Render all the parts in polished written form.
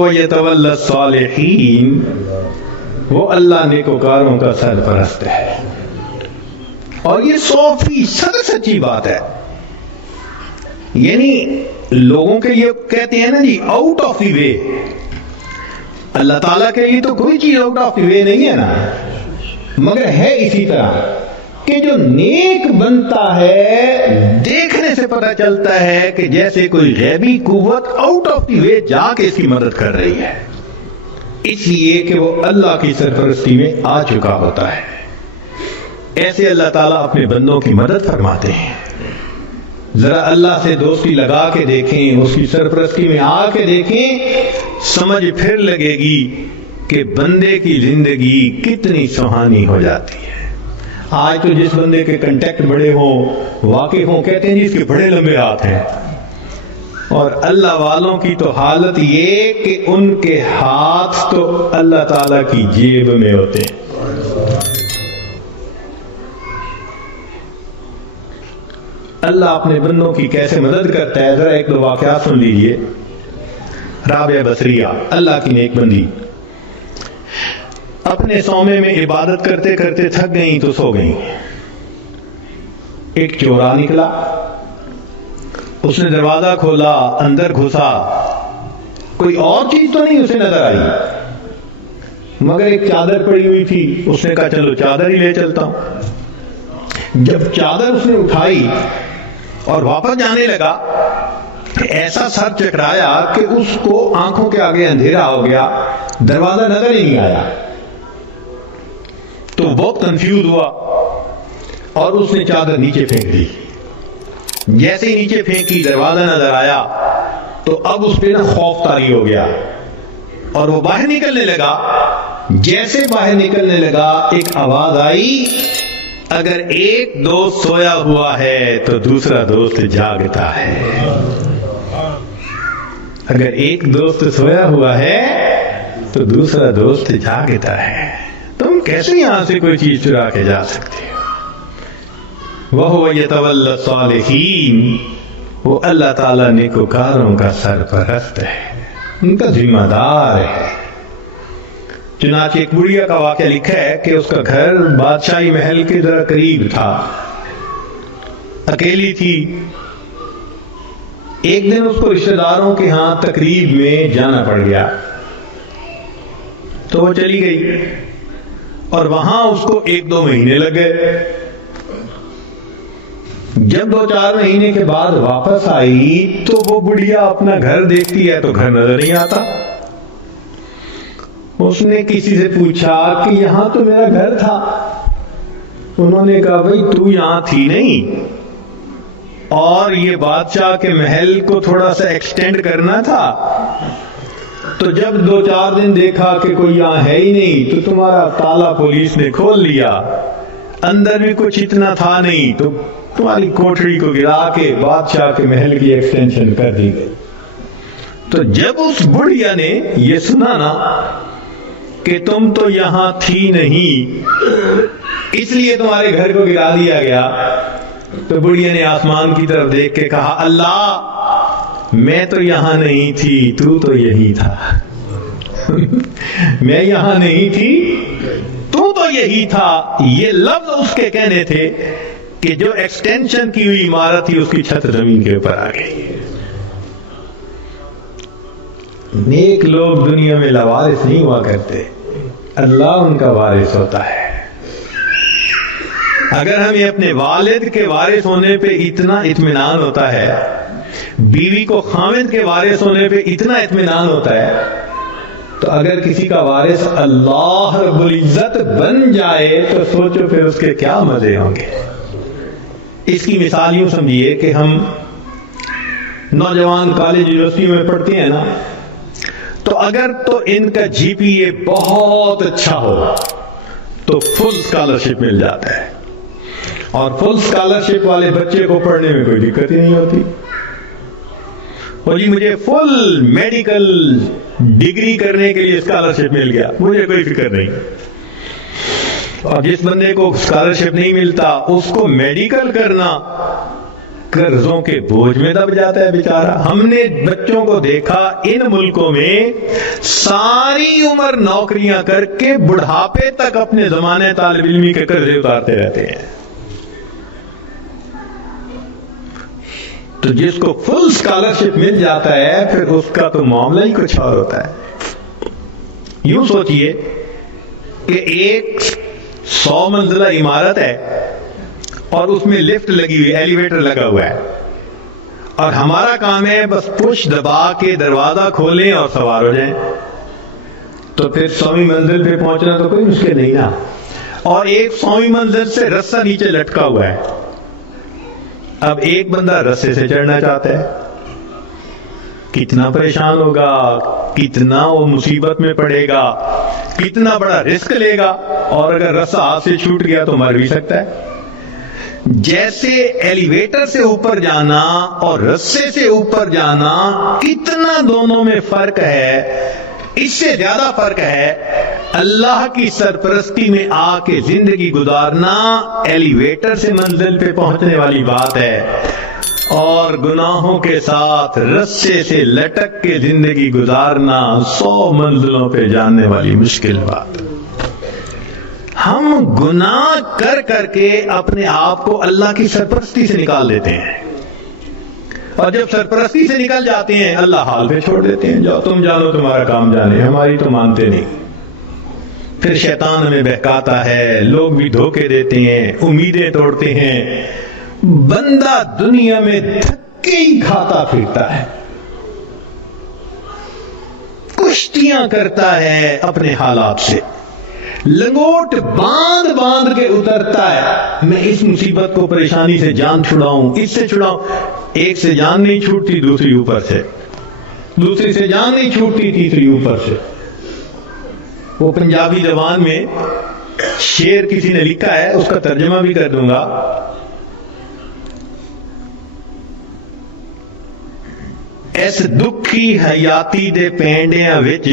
وَهُوَ يَتَوَلَّى الصَّالِحِينَ، وہ اللہ نیکوکاروں کا سرپرست ہے. اور یہ 100% سچی بات ہے. یعنی لوگوں کے لیے کہتے ہیں نا جی آؤٹ آف دی وے، اللہ تعالیٰ کے لیے تو کوئی چیز آؤٹ آف دی وے نہیں ہے نا، مگر ہے اسی طرح کہ جو نیک بنتا ہے دیکھنے سے پتہ چلتا ہے کہ جیسے کوئی غیبی قوت آؤٹ آف دی وے جا کے اس کی مدد کر رہی ہے، اس لیے کہ وہ اللہ کی سرپرستی میں آ چکا ہوتا ہے. ایسے اللہ تعالیٰ اپنے بندوں کی مدد فرماتے ہیں. ذرا اللہ سے دوستی لگا کے دیکھیں، اس کی سرپرستی میں آ کے دیکھیں، سمجھ پھر لگے گی کہ بندے کی زندگی کتنی سہانی ہو جاتی ہے. آج تو جس بندے کے کنٹیکٹ بڑے ہوں، واقع ہوں، کہتے ہیں جی اس کے بڑے لمبے ہاتھ ہیں، اور اللہ والوں کی تو حالت یہ کہ ان کے ہاتھ تو اللہ تعالیٰ کی جیب میں ہوتے ہیں. اللہ اپنے بندوں کی کیسے مدد کرتا ہے، ذرا ایک دو واقعات سن لیجئے. رابعہ بصریہ اللہ کی نیک بندی اپنے صومعے میں عبادت کرتے کرتے تھک گئیں تو سو گئیں. ایک چورا نکلا، اس نے دروازہ کھولا، اندر گھسا، کوئی اور چیز تو نہیں اسے نظر آئی مگر ایک چادر پڑی ہوئی تھی. اس نے کہا چلو چادر ہی لے چلتا ہوں. جب چادر اس نے اٹھائی اور واپس جانے لگا، ایسا سر چکرایا کہ اس کو آنکھوں کے آگے اندھیرا ہو گیا، دروازہ نظر ہی نہیں آیا. تو بہت کنفیوز ہوا اور اس نے چادر نیچے پھینک دی. جیسے ہی نیچے پھینکی دروازہ نظر آیا تو اب اس پہ نا خوف طاری ہو گیا اور وہ باہر نکلنے لگا. جیسے باہر نکلنے لگا ایک آواز آئی، اگر ایک دوست سویا ہوا ہے تو دوسرا دوست جاگتا ہے. اگر ایک دوست سویا ہوا ہے تو دوسرا دوست جاگتا ہے. تم کیسے یہاں سے کوئی چیز چرا کے جا سکتے ہو؟ وَهُوَ يَتَوَلَّى الصَّالِحِينَ، وہ اللہ تعالیٰ نیکوکاروں کا سرپرست ہے، ان کا ذمہ دار ہے. چنانچہ ایک بڑھیا کا واقعہ لکھا ہے کہ اس کا گھر بادشاہی محل کے ذرا قریب تھا، اکیلی تھی. ایک دن اس کو رشتہ داروں کے ہاں تقریب میں جانا پڑ گیا تو وہ چلی گئی اور وہاں اس کو 1-2 مہینے لگ گئے. جب 2-4 مہینے کے بعد واپس آئی تو وہ بڑھیا اپنا گھر دیکھتی ہے تو گھر نظر نہیں آتا. اس نے کسی سے پوچھا کہ یہاں تو میرا گھر تھا. انہوں نے کہا بھئی تو یہاں تھی نہیں، اور یہ بادشاہ کے محل کو تھوڑا سا ایکسٹینڈ کرنا تھا، تو جب 2-4 دن دیکھا کہ کوئی یہاں ہے ہی نہیں تو تمہارا تالا پولیس نے کھول لیا. اندر بھی کچھ اتنا تھا نہیں تو تمہاری کوٹھری کو گرا کے بادشاہ کے محل کی ایکسٹینشن کر دی گئی. تو جب اس بڑھیا نے یہ سنا نا کہ تم تو یہاں تھی نہیں اس لیے تمہارے گھر کو گرا دیا گیا، تو بڑھیا نے آسمان کی طرف دیکھ کے کہا اللہ میں تو یہاں نہیں تھی، تو تو یہی تھا. میں یہاں نہیں تھی، تو تو یہی تھا. یہ لفظ اس کے کہنے تھے کہ جو ایکسٹینشن کی ہوئی عمارت تھی اس کی چھت زمین کے اوپر آ گئی. نیک لوگ دنیا میں لوارث نہیں ہوا کرتے، اللہ ان کا وارث ہوتا ہے. اگر ہمیں اپنے والد کے وارث ہونے پہ اتنا اطمینان ہوتا ہے، بیوی کو خاوند کے وارث ہونے پہ اتنا اطمینان ہوتا ہے، تو اگر کسی کا وارث اللہ رب العزت بن جائے تو سوچو پھر اس کے کیا مزے ہوں گے. اس کی مثال یوں سمجھیے کہ ہم نوجوان کالج یونیورسٹیوں میں پڑھتے ہیں نا، تو اگر تو ان کا جی پی اے بہت اچھا ہو تو فل اسکالرشپ مل جاتا ہے، اور فل اسکالرشپ والے بچے کو پڑھنے میں کوئی دقت ہی نہیں ہوتی. اور جی مجھے فل میڈیکل ڈگری کرنے کے لیے اسکالرشپ مل گیا، مجھے کوئی فکر نہیں. اور جس بندے کو اسکالرشپ نہیں ملتا اس کو میڈیکل کرنا قرضوں کے بوجھ میں دب جاتا ہے بیچارہ. ہم نے بچوں کو دیکھا ان ملکوں میں ساری عمر نوکریاں کر کے بڑھاپے تک اپنے زمانے طالب علمی کے قرضے اتارتے رہتے ہیں. تو جس کو فل اسکالرشپ مل جاتا ہے پھر اس کا تو معاملہ ہی کچھ اور ہوتا ہے. یوں سوچئے کہ ایک 100 منزلہ عمارت ہے اور اس میں لفٹ لگی ہوئی، ایلیویٹر لگا ہوا ہے، اور ہمارا کام ہے بس پش دبا کے دروازہ کھولیں اور سوار ہو جائیں. تو پھر 100ویں منزل پہ پہنچنا تو کوئی مشکل نہیں نا. اور ایک 100ویں منزل سے رسہ نیچے لٹکا ہوا ہے. اب ایک بندہ رسے سے چڑھنا چاہتا ہے، کتنا پریشان ہوگا، کتنا وہ مصیبت میں پڑے گا، کتنا بڑا رسک لے گا، اور اگر رسہ ہاتھ سے چھوٹ گیا تو مر بھی سکتا ہے. جیسے ایلیویٹر سے اوپر جانا اور رسے سے اوپر جانا کتنا دونوں میں فرق ہے، اس سے زیادہ فرق ہے اللہ کی سرپرستی میں آ کے زندگی گزارنا ایلیویٹر سے منزل پہ پہنچنے والی بات ہے، اور گناہوں کے ساتھ رسے سے لٹک کے زندگی گزارنا 100 منزلوں پہ جانے والی مشکل بات. ہم گناہ کر کر کے اپنے آپ کو اللہ کی سرپرستی سے نکال دیتے ہیں، اور جب سرپرستی سے نکل جاتے ہیں اللہ حال پہ چھوڑ دیتے ہیں. جاؤ تم جانو تمہارا کام جانے، ہماری تو مانتے نہیں. پھر شیطان ہمیں بہکاتا ہے، لوگ بھی دھوکے دیتے ہیں، امیدیں توڑتے ہیں، بندہ دنیا میں دھکے ہی کھاتا پھرتا ہے، کشتیاں کرتا ہے اپنے حالات سے، لنگوٹ باندھ باندھ کے اترتا ہے. میں اس مصیبت کو، پریشانی سے جان چھڑاؤں، اس سے چھڑاؤں. ایک سے جان نہیں چھوٹتی، دوسری اوپر سے، دوسری سے جان نہیں چھوٹتی، تیسری اوپر سے. وہ پنجابی زبان میں شعر کسی نے لکھا ہے، اس کا ترجمہ بھی کر دوں گا. اس دکھی حیاتی دے پینڈیاں وچ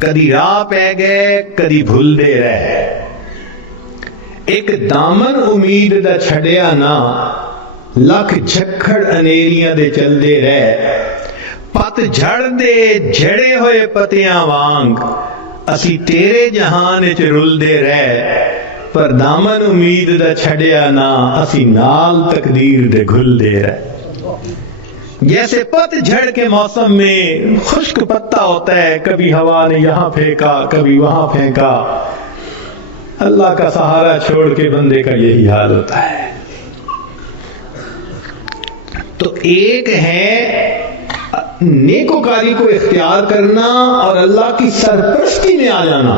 کدی راہ پہ گئے کدی بھول دے رہے، ایک دامن امید دا چھڑیا نہ، لکھ جھکڑ انیریاں دے چل دے رہے. پت جھڑ دے جھڑے ہوئے پتیاں وانگ اسی تیرے جہان وچ رل دے رہے، پر دامن امید دا چھڑیا نہ، اسی نال تقدیر دے گھل دے رہے. جیسے پت جھڑ کے موسم میں خشک پتا ہوتا ہے، کبھی ہوا نے یہاں پھینکا کبھی وہاں پھینکا، اللہ کا سہارا چھوڑ کے بندے کا یہی حال ہوتا ہے. تو ایک ہے نیکوکاری کو اختیار کرنا اور اللہ کی سرپرستی میں آ جانا.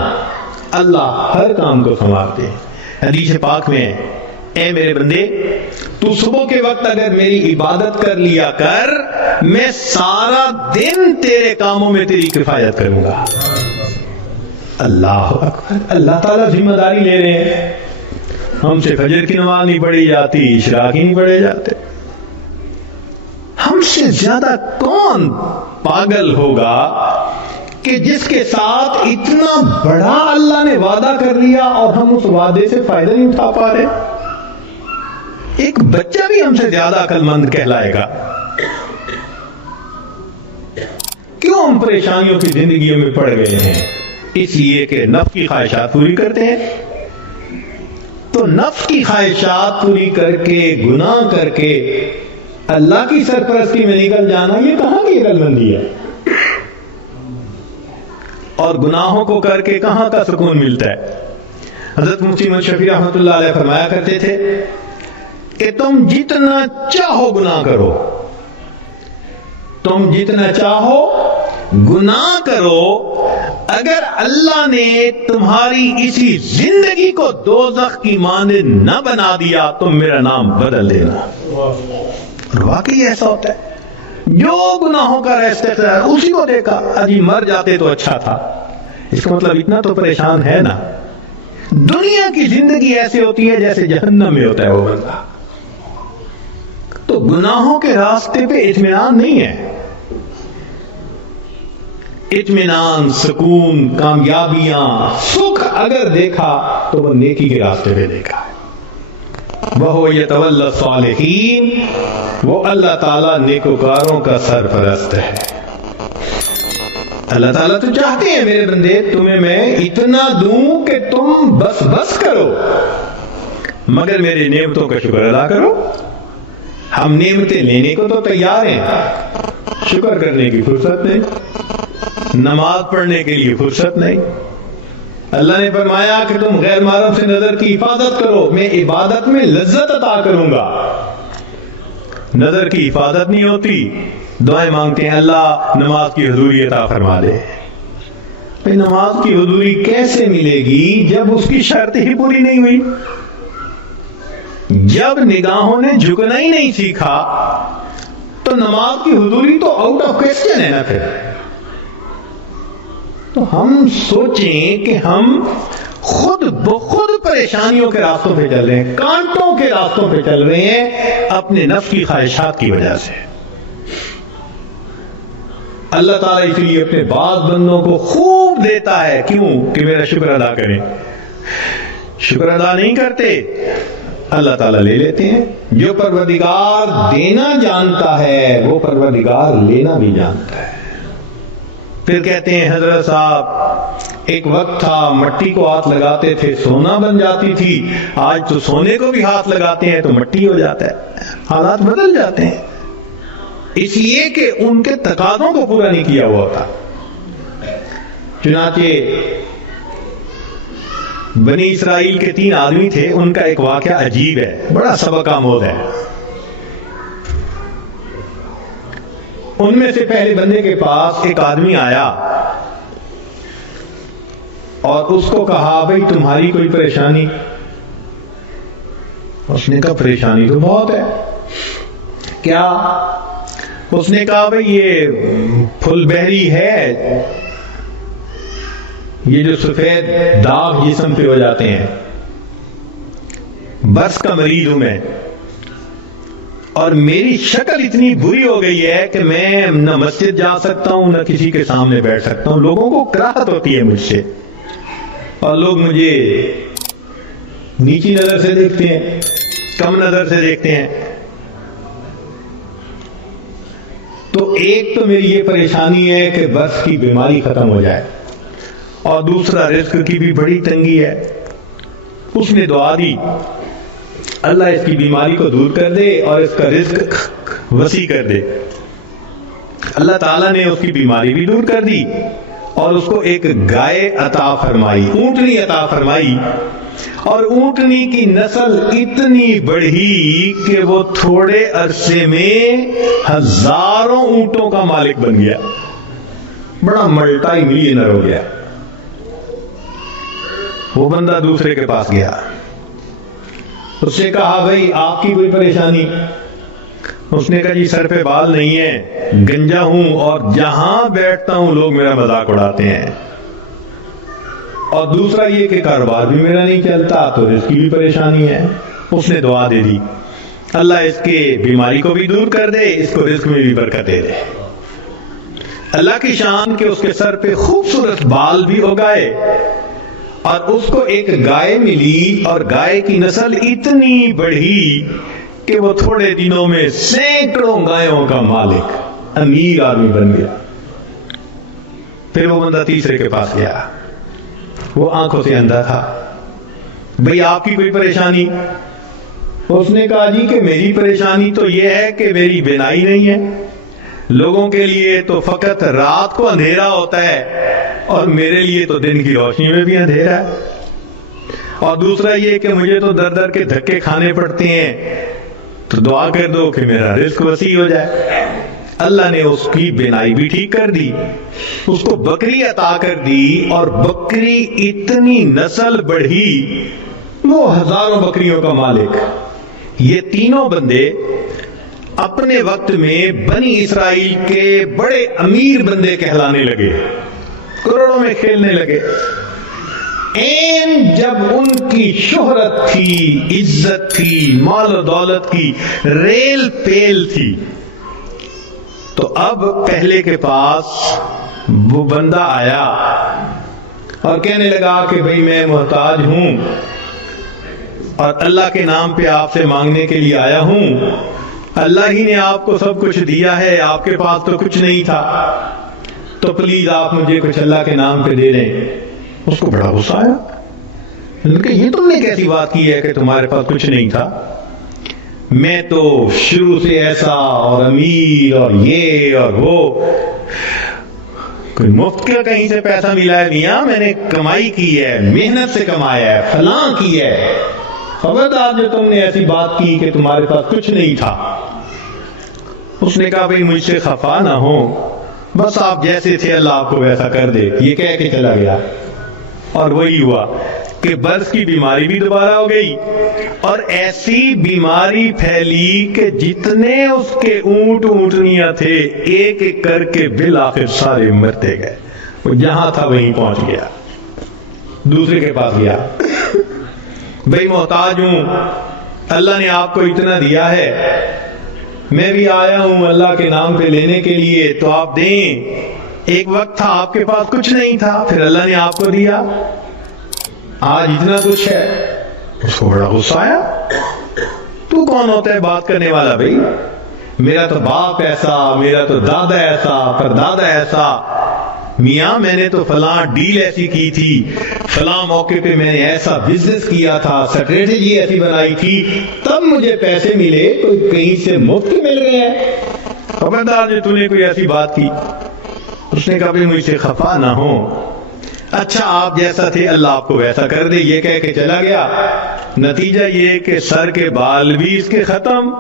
اللہ ہر کام کو سنوارتے ہیں. حدیث پاک میں اے میرے بندے، تو صبح کے وقت اگر میری عبادت کر لیا کر، میں سارا دن تیرے کاموں میں تیری کفایت کروں گا. اللہ اکبر. اللہ تعالیٰ ذمہ داری لے رہے ہیں. ہم سے فجر کی نماز نہیں پڑھی جاتی، اشراق ہی نہیں پڑھے جاتے. ہم سے زیادہ کون پاگل ہوگا کہ جس کے ساتھ اتنا بڑا اللہ نے وعدہ کر لیا اور ہم اس وعدے سے فائدہ نہیں اٹھا پا رہے. ایک بچہ بھی ہم سے زیادہ عقل مند کہلائے گا. کیوں ہم پریشانیوں کی زندگیوں میں پڑ گئے ہیں؟ اس لیے کہ نفس کی خواہشات پوری کرتے ہیں. تو نفس کی خواہشات پوری کر کے، گناہ کر کے اللہ کی سرپرستی میں نکل جانا، یہ کہاں کی عقل مندی ہے؟ اور گناہوں کو کر کے کہاں کا سکون ملتا ہے؟ حضرت مفتی محمد شفیع رحمۃ اللہ علیہ فرمایا کرتے تھے کہ تم جتنا چاہو گناہ کرو، تم جتنا چاہو گناہ کرو، اگر اللہ نے تمہاری اسی زندگی کو دوزخ کی مانند نہ بنا دیا تو میرا نام بدل دینا. اور واقعی ایسا ہوتا ہے. جو گناہوں کا استقرار اسی کو دیکھا، اجی مر جاتے تو اچھا تھا. اس کا مطلب اتنا تو پریشان ہے نا. دنیا کی زندگی ایسے ہوتی ہے جیسے جہنم میں ہوتا ہے وہ بندہ. تو گناہوں کے راستے پہ اطمینان نہیں ہے. اطمینان، سکون، کامیابیاں، سکھ اگر دیکھا تو وہ نیکی کے راستے پہ دیکھا ہے. وَهُوَ يَتَوَلَّى الصَّالِحِينَ، وہ اللہ تعالیٰ نیکوکاروں کا سرپرست ہے۔ اللہ تعالیٰ تو چاہتے ہیں میرے بندے تمہیں میں اتنا دوں کہ تم بس کرو، مگر میری نعمتوں کا شکر ادا کرو۔ ہم نعمتیں لینے کو تو تیار ہیں، شکر کرنے کی فرصت نہیں، نماز پڑھنے کے لیے فرصت نہیں۔ اللہ نے فرمایا کہ تم غیر محرم سے نظر کی حفاظت کرو، میں عبادت میں لذت عطا کروں گا۔ نظر کی حفاظت نہیں ہوتی، دعائیں مانگتے ہیں اللہ نماز کی حضوری عطا فرما دے۔ نماز کی حضوری کیسے ملے گی جب اس کی شرط ہی پوری نہیں ہوئی؟ جب نگاہوں نے جھکنا ہی نہیں سیکھا تو نماز کی حضوری تو آؤٹ آف کوسچن ہے نا۔ پھر تو ہم سوچیں کہ ہم خود بخود پریشانیوں کے راستوں پہ چل رہے ہیں، کانٹوں کے راستوں پہ چل رہے ہیں اپنے نفس کی خواہشات کی وجہ سے۔ اللہ تعالیٰ اس لیے اپنے بعض بندوں کو خوب دیتا ہے، کیوں کہ میرا شکر ادا کریں۔ شکر ادا نہیں کرتے، اللہ تعالیٰ لے لیتے ہیں۔ جو پروردگار دینا جانتا ہے وہ پروردگار لینا بھی جانتا ہے۔ پھر کہتے ہیں حضرت صاحب ایک وقت تھا مٹی کو ہاتھ لگاتے تھے سونا بن جاتی تھی، آج تو سونے کو بھی ہاتھ لگاتے ہیں تو مٹی ہو جاتا ہے۔ حالات بدل جاتے ہیں اس لیے کہ ان کے تقاضوں کو پورا نہیں کیا ہوا ہوتا۔ چنانچہ بنی اسرائیل کے 3 آدمی تھے، ان کا ایک واقعہ عجیب ہے، بڑا سبق آموز ہے۔ ان میں سے پہلے بندے کے پاس ایک آدمی آیا اور اس کو کہا بھئی تمہاری کوئی پریشانی؟ اس نے کہا پریشانی تو بہت ہے۔ کیا؟ اس نے کہا بھئی یہ پھل بہری ہے، یہ جو سفید داغ جسم پہ ہو جاتے ہیں، برس کا مریض ہوں میں، اور میری شکل اتنی بری ہو گئی ہے کہ میں نہ مسجد جا سکتا ہوں نہ کسی کے سامنے بیٹھ سکتا ہوں، لوگوں کو کراہت ہوتی ہے مجھ سے، اور لوگ مجھے نیچی نظر سے دیکھتے ہیں، کم نظر سے دیکھتے ہیں۔ تو ایک تو میری یہ پریشانی ہے کہ برس کی بیماری ختم ہو جائے، اور دوسرا رزق کی بھی بڑی تنگی ہے۔ اس نے دعا دی اللہ اس کی بیماری کو دور کر دے اور اس کا رزق وسیع کر دے۔ اللہ تعالیٰ نے اس کی بیماری بھی دور کر دی اور اس کو ایک گائے عطا فرمائی، اونٹنی عطا فرمائی، اور اونٹنی کی نسل اتنی بڑھی کہ وہ تھوڑے عرصے میں ہزاروں اونٹوں کا مالک بن گیا، بڑا ملٹائی ملینر ہو گیا۔ وہ بندہ دوسرے کے پاس گیا، اس نے کہا بھئی آپ کی کوئی پریشانی؟ اس نے کہا جی سر پہ بال نہیں ہے، گنجا ہوں، اور جہاں بیٹھتا ہوں لوگ میرا مذاق اڑاتے ہیں، اور دوسرا یہ کہ کاروبار بھی میرا نہیں چلتا، تو اس کی بھی پریشانی ہے۔ اس نے دعا دے دی اللہ اس کے بیماری کو بھی دور کر دے، اس کو رزق میں بھی برکت دے دے۔ اللہ کی شان کہ اس کے سر پہ خوبصورت بال بھی اگائے، اور اس کو ایک گائے ملی، اور گائے کی نسل اتنی بڑھی کہ وہ تھوڑے دنوں میں سینکڑوں گایوں کا مالک، امیر آدمی بن گیا۔ پھر وہ بندہ تیسرے کے پاس گیا، وہ آنکھوں سے اندھا تھا، بھئی آپ کی کوئی پریشانی؟ اس نے کہا جی کہ میری پریشانی تو یہ ہے کہ میری بینائی نہیں ہے، لوگوں کے لیے تو فقط رات کو اندھیرا ہوتا ہے اور میرے لیے تو دن کی روشنی میں بھی اندھیرا ہے، اور دوسرا یہ کہ مجھے تو در در کے دھکے کھانے پڑتے ہیں، تو دعا کر دو کہ میرا رزق وسیع ہو جائے۔ اللہ نے اس کی بینائی بھی ٹھیک کر دی، اس کو بکری عطا کر دی، اور بکری اتنی نسل بڑھی وہ ہزاروں بکریوں کا مالک۔ یہ تینوں بندے اپنے وقت میں بنی اسرائیل کے بڑے امیر بندے کہلانے لگے، کروڑوں میں کھیلنے لگے۔ جب ان کی شہرت تھی، عزت تھی، مال و دولت کی ریل پیل تھی، تو اب پہلے کے پاس وہ بندہ آیا اور کہنے لگا کہ بھئی میں محتاج ہوں، اور اللہ کے نام پہ آپ سے مانگنے کے لیے آیا ہوں. اللہ ہی نے آپ کو سب کچھ دیا ہے, آپ کے پاس تو کچھ نہیں تھا, تو پلیز آپ مجھے کچھ اللہ کے نام پہ دے دیں. اس کو بڑا غصہ آیا. کہ یہ تم نے کیسی بات کی ہے کہ تمہارے پاس کچھ نہیں تھا؟ میں تو شروع سے ایسا اور امیر اور یہ اور وہ, کوئی مفت کا کہیں سے پیسہ ملا ہے میاں؟ میں نے کمائی کی ہے, محنت سے کمایا ہے, فلاں کی ہے. خبردار جو تم نے ایسی بات کی کہ تمہارے پاس کچھ نہیں تھا. اس نے کہا بھئی مجھ سے خفا نہ ہو, بس آپ جیسے تھے اللہ آپ کو ویسا کر دے. یہ کہہ کے چلا گیا. اور وہی ہوا کہ برس کی بیماری بھی دوبارہ ہو گئی, اور ایسی بیماری پھیلی کہ جتنے اس کے اونٹ اونٹنیاں تھے ایک ایک کر کے بالآخر سارے مرتے گئے. وہ جہاں تھا وہیں پہنچ گیا, دوسرے کے پاس گیا. بھئی محتاج ہوں, اللہ نے آپ کو اتنا دیا ہے, میں بھی آیا ہوں اللہ کے نام پہ لینے کے لیے, تو آپ دیں. ایک وقت تھا آپ کے پاس کچھ نہیں تھا, پھر اللہ نے آپ کو دیا, آج اتنا کچھ ہے. اس کو بڑا غصہ آیا. تو کون ہوتا ہے بات کرنے والا؟ بھائی میرا تو باپ ایسا, میرا تو دادا ایسا, پردادا ایسا. میاں میں نے تو فلاں ڈیل ایسی کی تھی, فلاں موقع پہ میں نے ایسا بزنس کیا تھا, اسٹریٹجی ایسی بنائی تھی, تب مجھے پیسے ملے. کوئی کہیں سے مفت مل گئے ہیں؟ خبردار جو تو نے کوئی ایسی بات کی. اس نے کہا بھی مجھ سے خفا نہ ہو, اچھا آپ جیسا تھے اللہ آپ کو ویسا کر دے. یہ کہہ کے چلا گیا. نتیجہ یہ کہ سر کے بال بھی اس کے ختم,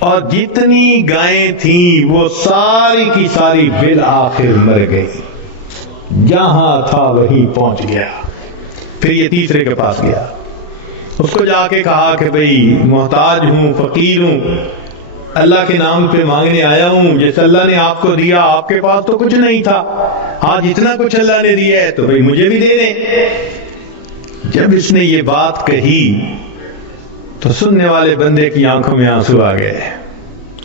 اور جتنی گائیں تھیں وہ ساری کی ساری بالآخر مر گئی. جہاں تھا وہیں پہنچ گیا. پھر یہ تیسرے کے پاس گیا. اس کو جا کے کہا کہ بھئی محتاج ہوں, فقیر ہوں, اللہ کے نام پہ مانگنے آیا ہوں. جیسے اللہ نے آپ کو دیا, آپ کے پاس تو کچھ نہیں تھا, آج اتنا کچھ اللہ نے دیا ہے, تو بھئی مجھے بھی دے دیں. جب اس نے یہ بات کہی تو سننے والے بندے کی آنکھوں میں آنسو آ گئے.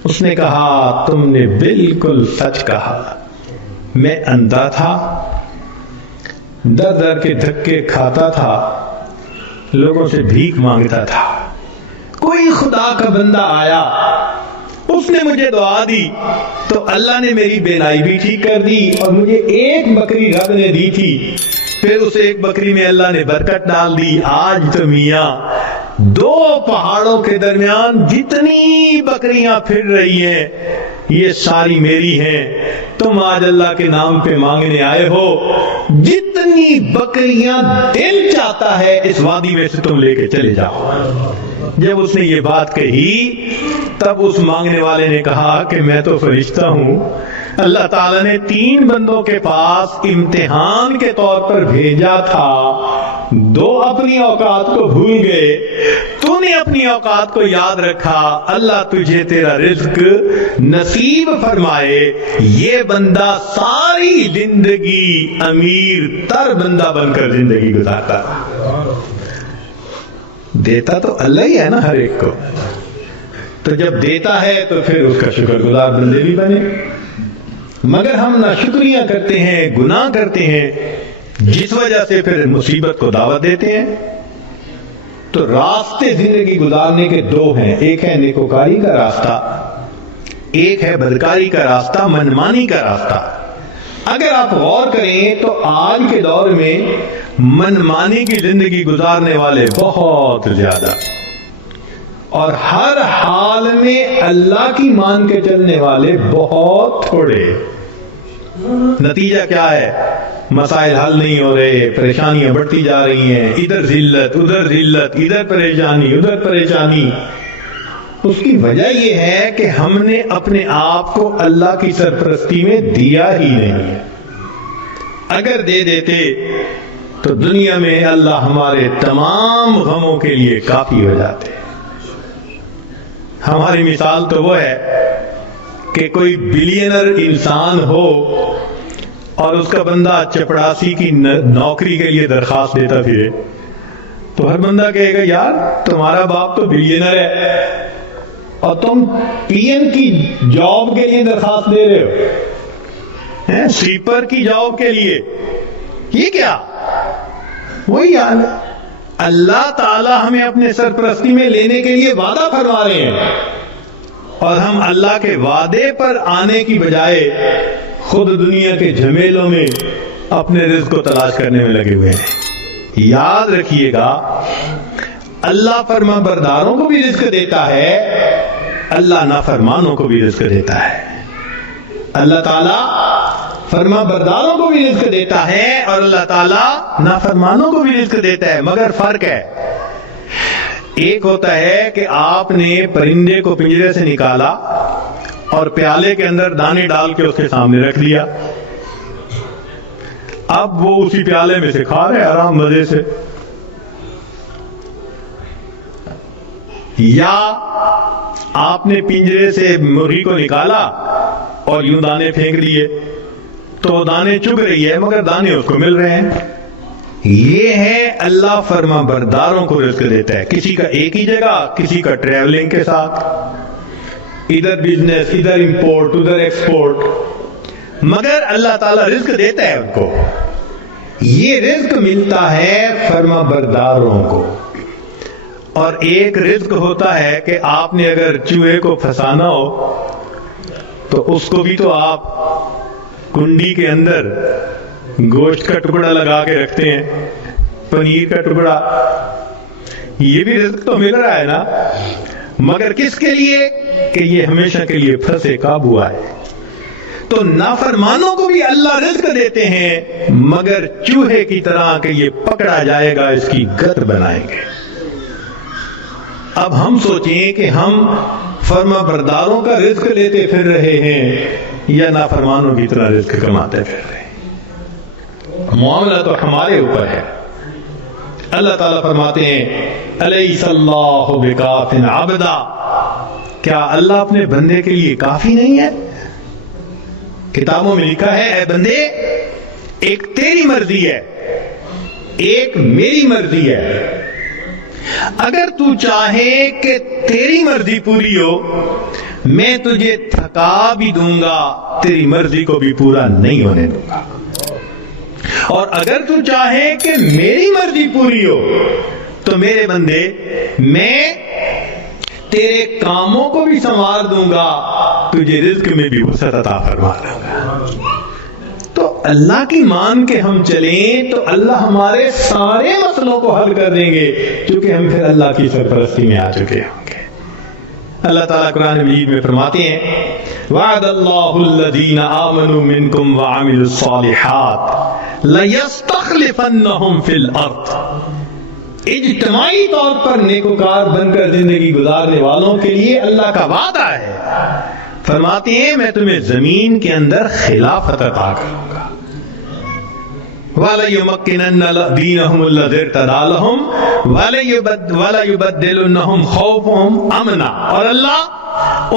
اس نے کہا تم نے بالکل سچ کہا, میں اندھا تھا, در در کے دھکے کھاتا تھا, لوگوں سے بھیک مانگتا تھا. کوئی خدا کا بندہ آیا, اس نے مجھے دعا دی, تو اللہ نے میری بینائی بھی ٹھیک کر دی, اور مجھے ایک بکری رب نے دی تھی, پھر اس ایک بکری میں اللہ نے برکت ڈال دی. آج تو میاں دو پہاڑوں کے درمیان جتنی بکریاں پھر رہی ہیں یہ ساری میری ہیں. تم آج اللہ کے نام پہ مانگنے آئے ہو, جتنی بکریاں دل چاہتا ہے اس وادی میں سے تم لے کے چلے جاؤ. جب اس نے یہ بات کہی تب اس مانگنے والے نے کہا کہ میں تو فرشتہ ہوں, اللہ تعالیٰ نے 3 بندوں کے پاس امتحان کے طور پر بھیجا تھا, 2 اپنی اوقات کو بھول گئے, تو نے اپنی اوقات کو یاد رکھا. اللہ تجھے تیرا رزق نصیب فرمائے. یہ بندہ ساری زندگی امیر تر بندہ بن کر زندگی گزارتا. دیتا تو اللہ ہی ہے نا ہر ایک کو, تو جب دیتا ہے تو پھر اس کا شکر گزار بندے بھی بنے. مگر ہم نہ شکریہ کرتے ہیں, گناہ کرتے ہیں, جس وجہ سے پھر مصیبت کو دعوت دیتے ہیں. تو راستے زندگی گزارنے کے 2 ہیں, ایک ہے نیکوکاری کا راستہ, ایک ہے بدکاری کا راستہ, منمانی کا راستہ. اگر آپ غور کریں تو آج کے دور میں منمانی کی زندگی گزارنے والے بہت زیادہ, اور ہر حال میں اللہ کی مان کے چلنے والے بہت تھوڑے. نتیجہ کیا ہے؟ مسائل حل نہیں ہو رہے, پریشانیاں بڑھتی جا رہی ہیں, ادھر ذلت ادھر ذلت, ادھر پریشانی ادھر پریشانی. اس کی وجہ یہ ہے کہ ہم نے اپنے آپ کو اللہ کی سرپرستی میں دیا ہی نہیں. اگر دے دیتے تو دنیا میں اللہ ہمارے تمام غموں کے لیے کافی ہو جاتے. ہماری مثال تو وہ ہے کہ کوئی بلینر انسان ہو اور اس کا بندہ چپڑاسی کی نوکری کے لیے درخواست دیتا پھرے, تو ہر بندہ کہے گا یار تمہارا باپ تو بلینر ہے اور تم پی ایم کی جاب کے لیے درخواست دے رہے ہو, سویپر کی جاب کے لیے. یہ کیا؟ وہی حال ہے. اللہ تعالی ہمیں اپنے سرپرستی میں لینے کے لیے وعدہ فرما رہے ہیں، اور ہم اللہ کے وعدے پر آنے کی بجائے خود دنیا کے جھمیلوں میں اپنے رزق کو تلاش کرنے میں لگے ہوئے ہیں۔ یاد رکھیے گا، اللہ فرما برداروں کو بھی رزق دیتا ہے، اللہ نافرمانوں کو بھی رزق دیتا ہے۔ اللہ تعالیٰ فرما برداروں کو بھی رزق دیتا ہے اور اللہ تعالیٰ نافرمانوں کو بھی رزق دیتا ہے، مگر فرق ہے۔ ایک ہوتا ہے کہ آپ نے پرندے کو پنجرے سے نکالا اور پیالے کے اندر دانے ڈال کے اس کے سامنے رکھ دیا، اب وہ اسی پیالے میں سے کھا رہے آرام مزے سے۔ یا آپ نے پنجرے سے مرغی کو نکالا اور یوں دانے پھینک دیے تو دانے چگ رہی ہے مگر دانے اس کو مل رہے ہیں۔ یہ ہے اللہ فرما برداروں کو رزق دیتا ہے، کسی کا ایک ہی جگہ، کسی کا ٹریولنگ کے ساتھ، ادھر بزنس، ادھر امپورٹ، ادھر ایکسپورٹ، مگر اللہ تعالیٰ رزق دیتا ہے ان کو۔ یہ رزق ملتا ہے فرما برداروں کو۔ اور ایک رزق ہوتا ہے کہ آپ نے اگر چوہے کو پھنسانا ہو تو اس کو بھی تو آپ کنڈی کے اندر گوشت کا ٹکڑا لگا کے رکھتے ہیں، پنیر کا ٹکڑا، یہ بھی رزق تو مل رہا ہے نا، مگر کس کے لیے؟ کہ یہ ہمیشہ کے لیے پھنسے، قابو آئے۔ تو نافرمانوں کو بھی اللہ رزق دیتے ہیں مگر چوہے کی طرح کہ یہ پکڑا جائے گا، اس کی گت بنائیں گے۔ اب ہم سوچیں کہ ہم فرما برداروں کا رزق لیتے پھر رہے ہیں یا نافرمانوں کی طرح رزق کماتے پھر رہے ہیں۔ معاملہ تو ہمارے اوپر ہے۔ اللہ تعالیٰ فرماتے ہیں الیس اللہ بکاف عبدا، کیا اللہ اپنے بندے کے لیے کافی نہیں ہے؟ کتابوں میں لکھا ہے اے بندے، ایک تیری مرضی ہے، ایک میری مرضی ہے۔ اگر تو چاہے کہ تیری مرضی پوری ہو، میں تجھے تھکا بھی دوں گا، تیری مرضی کو بھی پورا نہیں ہونے دوں گا۔ اور اگر تو چاہے کہ میری مرضی پوری ہو تو میرے بندے میں تیرے کاموں کو بھی سنوار دوں گا، تجھے رزق میں بھی وسعت عطا فرما دوں گا۔ تو اللہ کی مان کے ہم چلیں تو اللہ ہمارے سارے مسئلوں کو حل کر دیں گے، کیونکہ ہم پھر اللہ کی سرپرستی میں آ چکے ہوں گے۔ اللہ تعالیٰ قرآن مجید میں فرماتے ہیں وعد اللہ الذین آمنوا منکم وعملوا الصالحات لَيَسْتَخْلِفَنَّهُمْ فِي الْأَرْضِ، اجتماعی طور پر نیکوکار بن کر زندگی گزارنے والوں کے لیے اللہ کا وعدہ ہے۔ فرماتے ہیں میں تمہیں زمین کے اندر خلافت عطا کروں گا۔ وَلَيُمَكِّنَنَّ دِينَهُمُ الَّذِي ارْتَضَىٰ لَهُمْ وَلَيُبَدِّلُنَّهُمْ خَوْفَهُمْ أَمْنًا، اور اللہ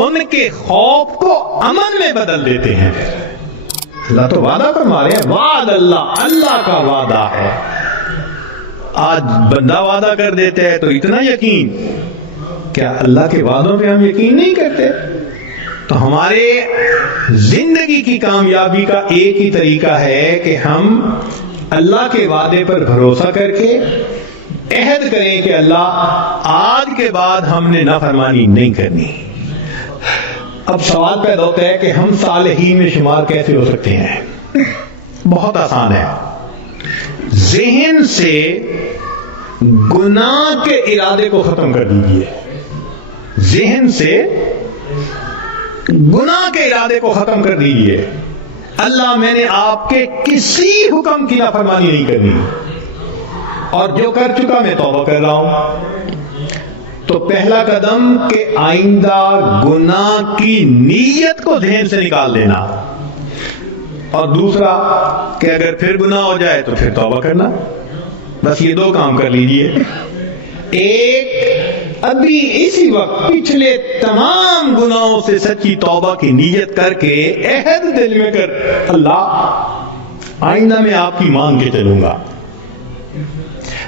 ان کے خوف کو امن میں بدل دیتے ہیں۔ اللہ تو وعدہ فرما رہے ہیں، وعد اللہ کا وعدہ ہے۔ آج بندہ وعدہ کر دیتا ہے تو اتنا یقین، کیا اللہ کے وعدوں پہ ہم یقین نہیں کرتے؟ تو ہمارے زندگی کی کامیابی کا ایک ہی طریقہ ہے کہ ہم اللہ کے وعدے پر بھروسہ کر کے عہد کریں کہ اللہ آج کے بعد ہم نے نافرمانی نہیں کرنی۔ اب سوال پیدا ہوتا ہے کہ ہم صالحین میں شمار کیسے ہو سکتے ہیں؟ بہت آسان ہے، ذہن سے گناہ کے ارادے کو ختم کر دیجیے، ذہن سے گناہ کے ارادے کو ختم کر دیجیے۔ اللہ میں نے آپ کے کسی حکم کی نافرمانی نہیں کرنی، اور جو کر چکا میں توبہ کر رہا ہوں۔ تو پہلا قدم کہ آئندہ گناہ کی نیت کو ذہن سے نکال دینا، اور دوسرا کہ اگر پھر گناہ ہو جائے تو پھر توبہ کرنا۔ بس یہ دو کام کر لیجئے۔ ایک، ابھی اسی وقت پچھلے تمام گناہوں سے سچی توبہ کی نیت کر کے عہد دل میں کر، اللہ آئندہ میں آپ کی مان کے چلوں گا،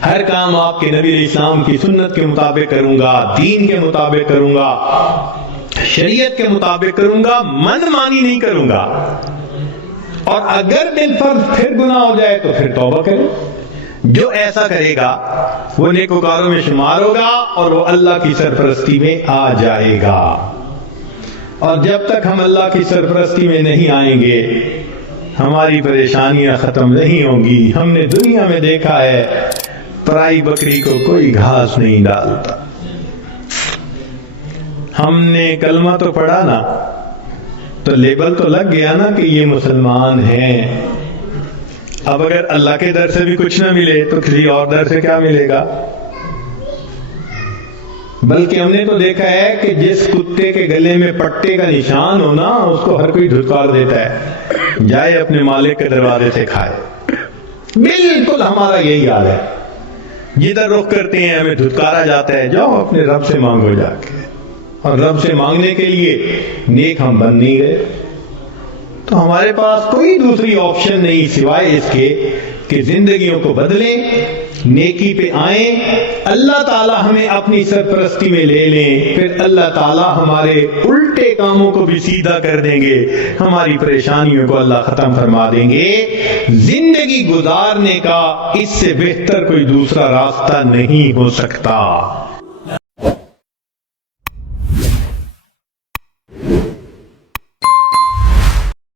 ہر کام آپ کے نبی علیہ السلام کی سنت کے مطابق کروں گا، دین کے مطابق کروں گا، شریعت کے مطابق کروں گا، من مانی نہیں کروں گا۔ اور اگر بالفرض پھر گناہ ہو جائے تو پھر توبہ کریں۔ جو ایسا کرے گا وہ نیکوکاروں میں شمار ہوگا اور وہ اللہ کی سرپرستی میں آ جائے گا. اور جب تک ہم اللہ کی سرپرستی میں نہیں آئیں گے ہماری پریشانیاں ختم نہیں ہوں گی. ہم نے دنیا میں دیکھا ہے پرائی بکری کو کوئی گھاس نہیں ڈالتا. ہم نے کلمہ تو پڑھا نا تو لیبل تو لگ گیا نا کہ یہ مسلمان ہیں. اب اگر اللہ کے در سے بھی کچھ نہ ملے تو کسی اور در سے کیا ملے گا؟ بلکہ ہم نے تو دیکھا ہے کہ جس کتے کے گلے میں پٹے کا نشان ہو نا اس کو ہر کوئی دھتکار دیتا ہے، جائے اپنے مالک کے دروازے سے کھائے. بالکل ہمارا یہی حال ہے، جدھر رخ کرتے ہیں ہمیں دھتکارا جاتا ہے. جاؤ اپنے رب سے مانگو جا کے. اور رب سے مانگنے کے لیے نیک ہم بن نہیں گئے تو ہمارے پاس کوئی دوسری آپشن نہیں سوائے اس کے کہ زندگیوں کو بدلیں، نیکی پہ آئیں، اللہ تعالی ہمیں اپنی سرپرستی میں لے لیں. پھر اللہ تعالی ہمارے الٹے کاموں کو بھی سیدھا کر دیں گے، ہماری پریشانیوں کو اللہ ختم فرما دیں گے. زندگی گزارنے کا اس سے بہتر کوئی دوسرا راستہ نہیں ہو سکتا.